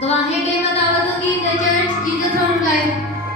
गवाही के मुताबिक की the church Jesus of life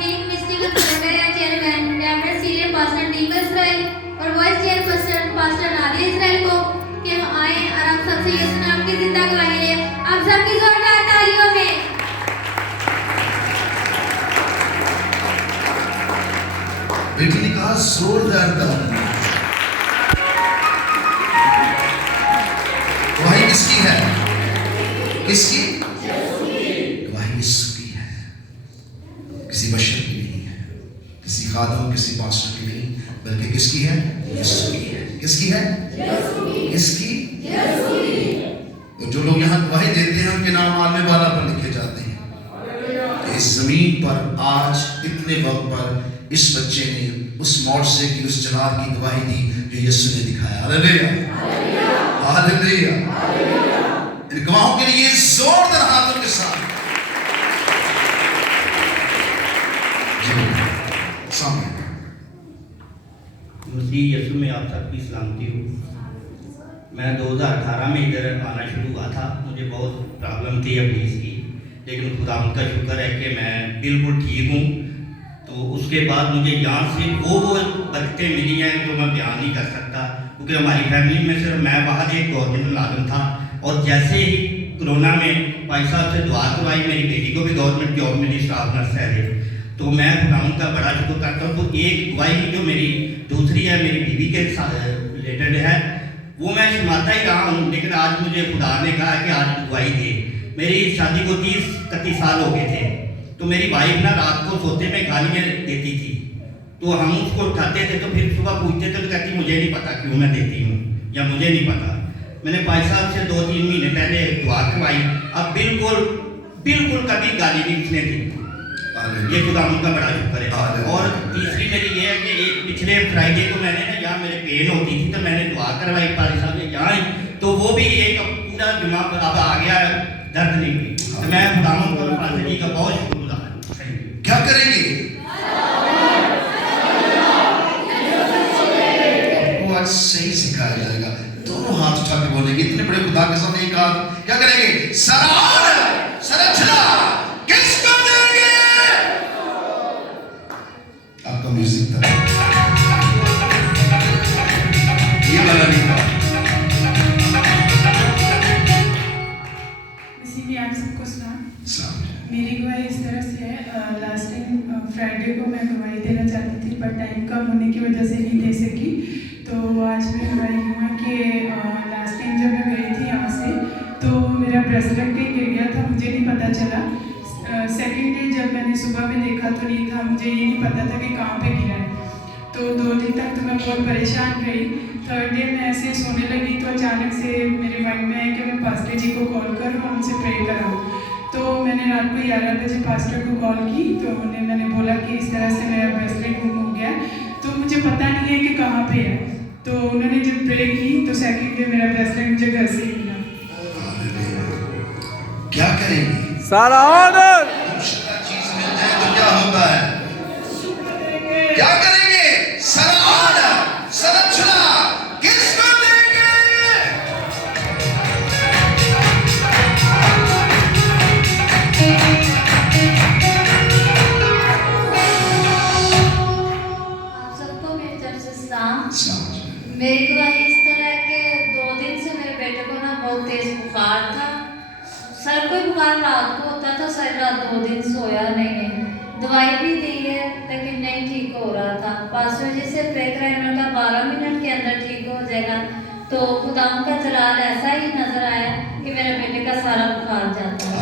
healing ministry के president chairman reverend senior pastor Tim Israel और vice chairperson pastor Nadia Israel को कि हम आए और आप सबसे यीशु नाम की जिंदा गवाही दें। आप सबकी जोरदार तालियों में बेटी ने कहा जोरदार ताली। गवाही किसकी है? किसकी? गवाही यीशु की है, किसी बशर की नहीं है, किसी खादम किसी पास्टर की नहीं, बल्कि किसकी है? यीशु की है। किसकी है? किसकी? और जो लोग यहाँ गवाही देते हैं उनके नाम आलमे वाला पर लिखे जाते हैं। इस जमीन पर आज इतने वक्त पर इस बच्चे ने उस मोर्चे की उस जलाल की गवाही दी जो यीशु ने दिखाया। Hallelujah, hallelujah. इन गवाहों के लिए जोरदार हाथों के साथ सामने। मसीह यीशु में आप सबकी सलामती हो। मैं 2018 में इधर आना शुरू हुआ था। मुझे बहुत प्रॉब्लम थी अपनी इसकी, लेकिन खुदा का शुक्र है कि मैं बिल्कुल ठीक हूँ। तो उसके बाद मुझे यहाँ से वो बरकतें मिली हैं जो मैं बयान नहीं कर सकता, क्योंकि हमारी फैमिली में सिर्फ मैं वहाँ एक गवर्नमेंट मुलाजिम था। और जैसे ही कोरोना में भाई साहब से दुआ करवाई, मेरी बेटी को भी गवर्नमेंट जॉब मिली, स्टाफ नर्स है। तो मैं खुदा का बड़ा शुक्र करता हूँ। तो एक गवाही जो मेरी दूसरी है, मेरी बीवी के रिलेटेड है, वो मैं सुनाता ही रहा हूँ, लेकिन आज मुझे खुदा ने कहा कि आज गवाही दे। मेरी शादी को 30-31 साल हो गए थे। तो मेरी वाइफ ना रात को सोते में गालियाँ देती थी, तो हम उसको उठाते थे, तो फिर सुबह पूछते थे तो कहती मुझे नहीं पता क्यों मैं देती हूँ, या मुझे नहीं पता। मैंने भाई साहब से 2-3 महीने पहले दुआ करवाई, अब बिल्कुल कभी गाली नहीं उसने दी। ये खुदा उनका बड़ा शुक्र है। और तीसरी मेरी ये है कि एक पिछले फ्राइडे को मैंने ना यहाँ मेरे पेन होती थी, तो मैंने दुआ करवाई पारी साहब ने यहाँ, तो वो भी एक पूरा जुमा अब आ गया, दर्द नहीं हुई। तो मैं खुदा जी का बहुत शुक्रगुजार हूँ। क्या करेंगे? आपको आज सही सिखाया जाएगा। दोनों हाथ उठा के बोलेंगे, इतने बड़े खुदा के सामने एक हाथ। क्या करेंगे? संरचना किसको देंगे? आपका म्यूजिक था ये वाला नहीं था। इसी लिए आप सबको सलाम। मेरी गवाही इस तरह से है, लास्ट टाइम फ्राइडे को मैं गवाही देना चाहती थी, पर टाइम कम होने की वजह से नहीं दे सकी। तो आज मैं गवाही हुआ कि लास्ट टाइम जब मैं गई थी यहाँ से, तो मेरा ब्रेसलेट कहीं गिर गया था, मुझे नहीं पता चला। सेकेंड डे जब मैंने सुबह में देखा तो नहीं था, मुझे ये नहीं पता था कि कहाँ पे गिरा है। तो 2 दिन तक तो मैं बहुत परेशान रही। थर्ड डे मैं ऐसे सोने लगी तो अचानक से मेरे माइंड में आया कि मैं पास्टर जी को कॉल करूँ और उनसे प्रे कराऊँ। तो मैंने रात को 11 बजे पास्टर को कॉल की, तो मैंने बोला कि इस तरह से मेरा ब्रेसलेट गुम हो गया, तो मुझे पता नहीं है कि कहाँ पे है। तो उन्होंने जब प्रे की तो सेकंड डे मेरा ब्रेसलेट मुझे घर से ही मिला। क्या करेंगे? सारा ऑर्डर चीज मिल जाए तो क्या होता है? क्या करेंगे? सारा ऑर्डर, संरचना किसको देंगे? आप सबको मेरी तरफ से सलाम। मेरी गवाही इस तरह है कि 2 दिन से मेरे बेटे को ना बहुत तेज बुखार था। सर कोई बुखार रात को होता था, सारी रात 2 दिन सोया नहीं है। दवाई भी दी है लेकिन नहीं ठीक हो रहा था। पास्टर जी से प्रे कराया, उन्होंने कहा 12 मिनट के अंदर ठीक हो जाएगा। तो खुदा का जलाल ऐसा ही नजर आया कि मेरे बेटे का सारा बुखार जाता है।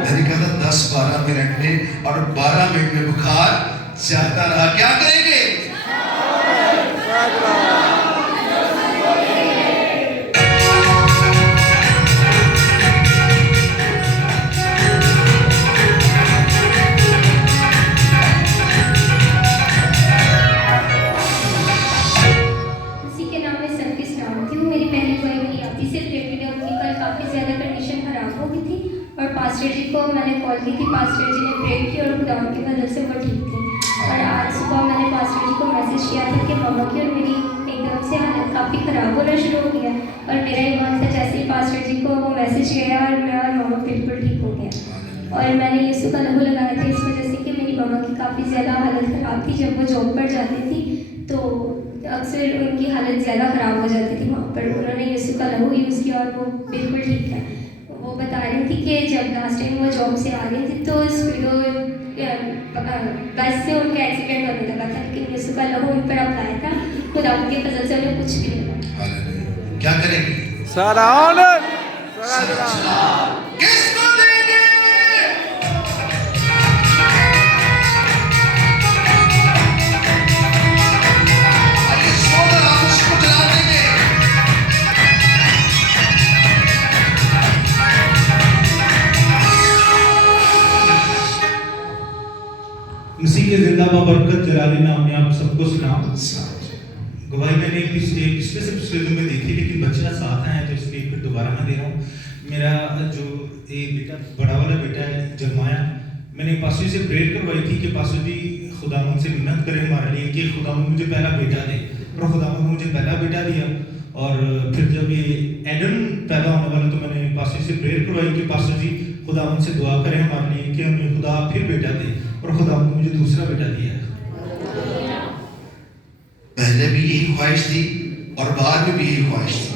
मैंने कहा था 10-12 मिनट में, और 12 मिनट में बुखार जाता रहा। क्या करेंगे? पास्टर जी को मैंने कॉल की थी, पास्टर जी ने प्रे की और खुदा की मदद से वो ठीक थी। और आज सुबह मैंने पास्टर जी को मैसेज किया था कि मामा की और मेरी एकदम से हालत काफ़ी ख़राब होना शुरू हो गया और मेरा ईमान था जैसे ही पास्टर जी को वो मैसेज गया और मैं और मामा बिल्कुल ठीक हो गया। और मैंने यीशु का लहू लगाया था इस वजह से कि मेरी मामा की काफ़ी ज़्यादा हालत ख़राब थी। जब वो जॉब पर जाती थी तो अक्सर उनकी हालत ज़्यादा ख़राब हो जाती थी वहाँ पर। उन्होंने यीशु का लहू यूज़ किया और वो बिल्कुल ठीक है। वो बता रही थी कि जब लास्ट टाइम वो जॉब से आ रही थी तो स्पीडो बस से उनका एक्सीडेंट होने लगा था, लेकिन यीशु का लहू उन पर अप्लाई था। खुदा उनके फजल से उन्हें कुछ भी नहीं हुआ। हालेलुया। क्या करेंगे? सारा ऑनर, सारा किसको देंगे? आइए जोरदार आवाज को जला देंगे। मसीह के जिंदा बरकत जलाली नाम में आप सबको सलाम। गवाही मैंने पिछले से पिछले दिन में देखी, लेकिन बच्चा साथ है तो इसलिए फिर दोबारा मैं दे रहा हूँ। मेरा जो एक बेटा बड़ा वाला बेटा है जरमाया, मैंने पास्टर जी से प्रेयर करवाई थी कि पास्टर जी खुदावंद से मिन्नत करें हमारे लिए कि खुदावंद मुझे पहला बेटा दे, और खुदावंद ने मुझे पहला बेटा दिया। और फिर जब ये एडन पैदा होने वाला तो मैंने पास्टर से प्रेयर करवाई कि पास्टर जी खुदावंद से दुआ करें हमारे लिए कि हमें खुदा फिर बेटा दे, और खुदावंद ने मुझे दूसरा बेटा दिया। पहले भी यही ख्वाहिश थी और बाद में भी यही ख्वाहिश थी,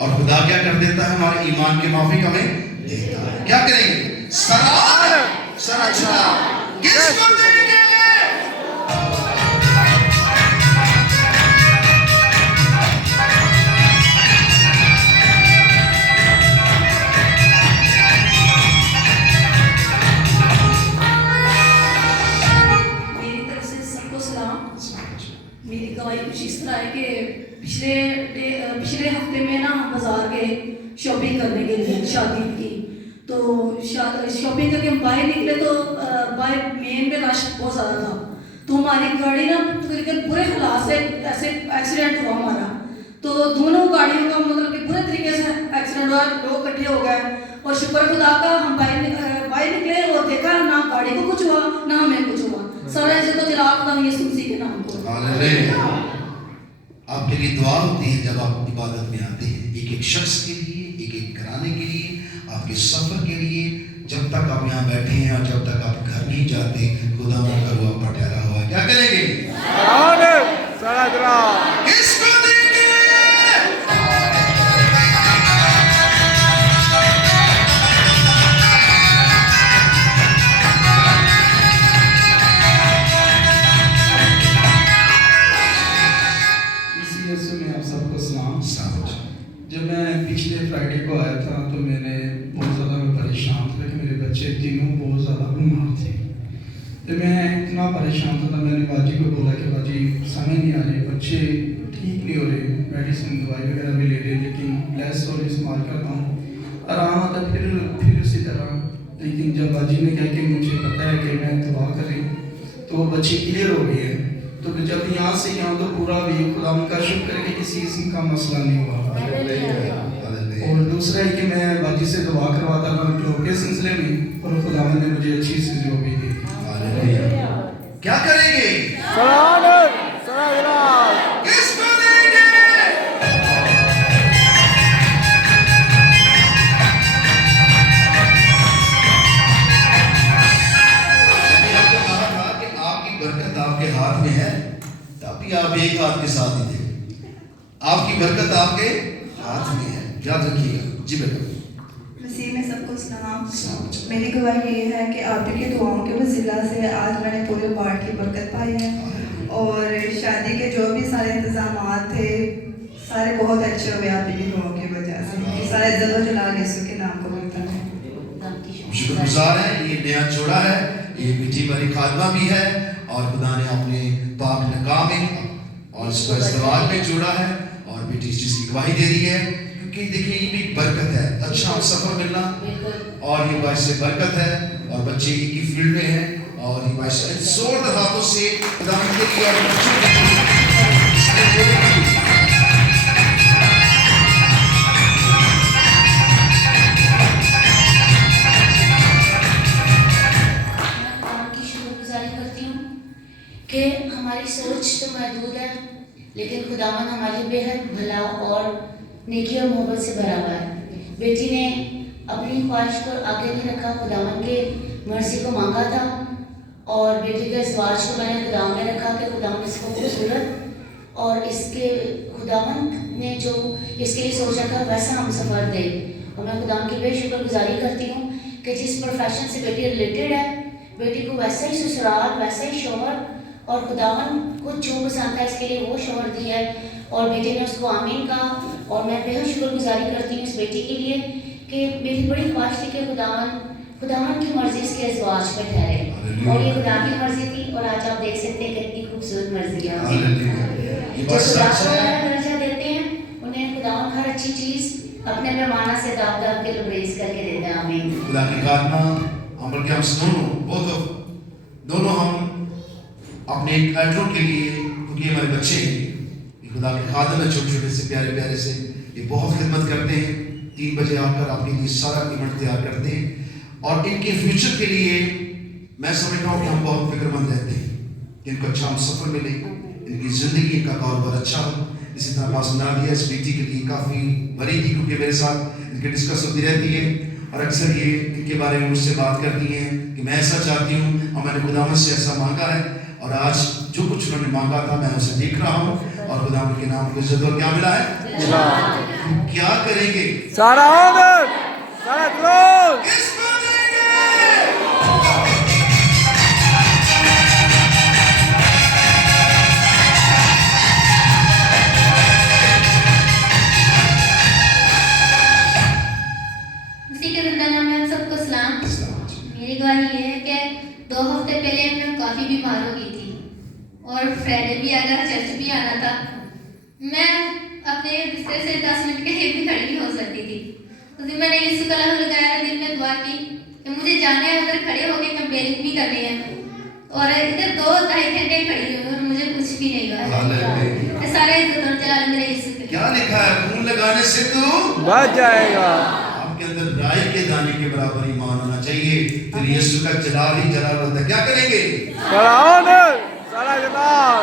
और खुदा क्या कर देता है? हमारे ईमान के माफिक हमें देता है। क्या करेंगे? सरा किसको देंगे? मेरी तरफ से सबको सलाम। मेरी गवाही कुछ इस तरह है कि पिछले हफ्ते में ना हम बाजार गए शॉपिंग करने के लिए शादी की। तो शॉपिंग करके हम बाहर निकले तो बाहर मेन में रश बहुत ज़्यादा था। तो हमारी गाड़ी ना तकरीबन बुरे हालात से ऐसे एक्सीडेंट हुआ हमारा। तो दोनों गाड़ियों का मतलब कि बुरे तरीके से एक्सीडेंट हुआ, लोग इकट्ठे हो गए। और शुक्र खुदा का हम बाहर निकले और देखा ना गाड़ी को कुछ हुआ ना हमें कुछ हुआ। सारा इसे तो जलाल खुदा यीशु मसीह के नाम को। हालेलुया। आपके लिए दुआ होती है जब आप इबादत में आते हैं, एक एक शख्स के लिए, एक एक घराने के लिए, आपके सफर के लिए। जब तक आप यहाँ बैठे हैं और जब तक आप घर नहीं जाते, खुदा का रुआ पर ठहरा हुआ है। क्या करेंगे? ऑनर, सारा किसको देंगे? यीशु में आप सबको सलाम। जब मैं पिछले फ्राइडे को आया था तो मैंने बहुत ज़्यादा परेशान था कि मेरे बच्चे तीनों बहुत ज़्यादा बीमार थे। तो मैं इतना परेशान था, मैंने बाजी को बोला कि बाजी समझ नहीं आ रही, बच्चे ठीक नहीं हो रहे, मेडिसिन दवाई वगैरह भी ले रहे, लेकिन ब्लेस और इस्तेमाल करता हूँ आराम आता, फिर उसी तरह। लेकिन जब बाजी ने कहा कि मुझे पता है कि मैं दुआ करें तो वो बच्चे क्लियर हो गए हैं। तो जब यहाँ से यहाँ तो पूरा भी खुदा का शुक्र है कि किसी किस्म का मसला नहीं हुआ। और दूसरा है कि मैं बाजी से दुआ करवाता था जॉब के सिलसिले में, और खुदा ने मुझे अच्छी सी जॉब भी दी। क्या करेंगे? किसको देंगे? बरकत आपके हाथ में है, तभी आप एक हाथ के साथ ही थे। आपकी बरकत आपके हाथ में है, याद रखिएगा। जी बेटा। मसीह में सबको सलाम। मेरी गवाही ये है कि आपकी दुआओं के वसीला से आज मैंने पूरे वार्ड की बरकत पाई है, और शादी के जो भी सारे इंतजाम थे सारे बहुत अच्छे हुए आपकी दुआओं की वजह से। सारे जल्लो जलाल यीशु के नाम को बोलता है। शुक्रगुजार है। ये नया जोड़ा है, ये मीठी भरी खादमा भी है, और खुदा ने अपने पाक नकाम में और इसको इस्तेमाल में जोड़ा है, और बेटी इस चीज़ की गवाही दे रही है। क्योंकि देखिए ये भी बरकत है, अच्छा सफर मिलना, और ये बाइस से बरकत है, और बच्चे एक ही फील्ड में हैं, और ये बाइस जोरदार हाथों से खुदा के लिए और बच्चों के लिए कि हमारी सोच तो महदूद है, लेकिन खुदावन हमारे लिए बेहद भला और नेकी और मोहब्बत से भरा हुआ है। बेटी ने अपनी ख्वाहिश को आगे नहीं रखा, खुदावन के मर्जी को मांगा था और बेटी के इज़्वाज को मैंने खुदावन में रखा कि खुदावन इसको खूबसूरत और इसके खुदावन ने जो इसके लिए सोचा था वैसा हम सफ़र दे। और मैं खुदावन की बेशुक्रगुजारी करती हूँ कि जिस प्रोफेशन से बेटी रिलेटेड है, बेटी को वैसा ही ससुराल, वैसा ही शोहर और खुदावन को जो पसंद था इसके लिए वो शोहर दिया है और बेटे ने उसको आमीन कहा। और मैं बेहद शुक्रगुजारी करती हूँ इस बेटी के लिए कि मेरी बड़ी ख्वाहिश थी कि खुदावन की मर्जी इसके इज़्वाज पर ठहरे और ये खुदा की मर्जी थी। और आज आप देख सकते हैं कितनी खूबसूरत मर्जी है। जो खुदा को दर्जा देते हैं उन्हें खुदावन हर अच्छी चीज़ अपने पैमाना से दाब के लबरेज करके देते हैं। आमीन। खुदा की खादमा हम बल्कि हम दोनों हम अपने एल्डरों के लिए, क्योंकि ये हमारे बच्चे हैं, ये खुदा के खादम है, छोटे छोटे से प्यारे प्यारे से, ये बहुत खिदमत करते हैं। 3 बजे आकर अपने लिए सारा इवेंट तैयार करते हैं और इनके फ्यूचर के लिए मैं समझता हूँ कि हम बहुत फिक्रमंद रहते हैं कि इनको अच्छा हम सफर मिले, इनकी ज़िंदगी, इनका कारोबार अच्छा हो। इसी तरह पास ना दिया इस बेटी के लिए काफ़ी बड़ी थी, क्योंकि मेरे साथ इनकी डिस्कस होती रहती है और अक्सर ये इनके बारे में मुझसे बात करती हैं कि मैं ऐसा चाहती हूँ और मैंने खुदावंद से ऐसा मांगा है और आज जो कुछ उन्होंने मांगा था मैं उसे देख रहा हूँ और खुदावंद के नाम को इज्जत और क्या मिला है, क्या करेंगे, सारा ऑनर, सारा ग्लोरी मेरी गवाही ये है कि 2 हफ्ते पहले मैं काफ़ी बीमार हो गई थी और फ्राइडे भी आना था, चर्च भी आना था। मैं अपने बिस्तर से 10 मिनट के लिए भी खड़ी नहीं हो सकती थी। उस दिन मैंने यीशु का लहू लगाया, दिल में दुआ की कि मुझे जाना है, उधर खड़े होकर कंपेयरिंग भी करनी है और इधर 2-2.5 घंटे खड़ी हुई और मुझे कुछ भी नहीं हुआ। सारे चला मेरे यीशु के क्या लिखा है, खून लगाने से तू बच जाएगा। आपके अंदर राई के दाने के बराबर ईमान होना चाहिए, फिर यीशु का जलाल ही जलाल होता है। क्या करेंगे, सारा ऑनर, सारा जनाब।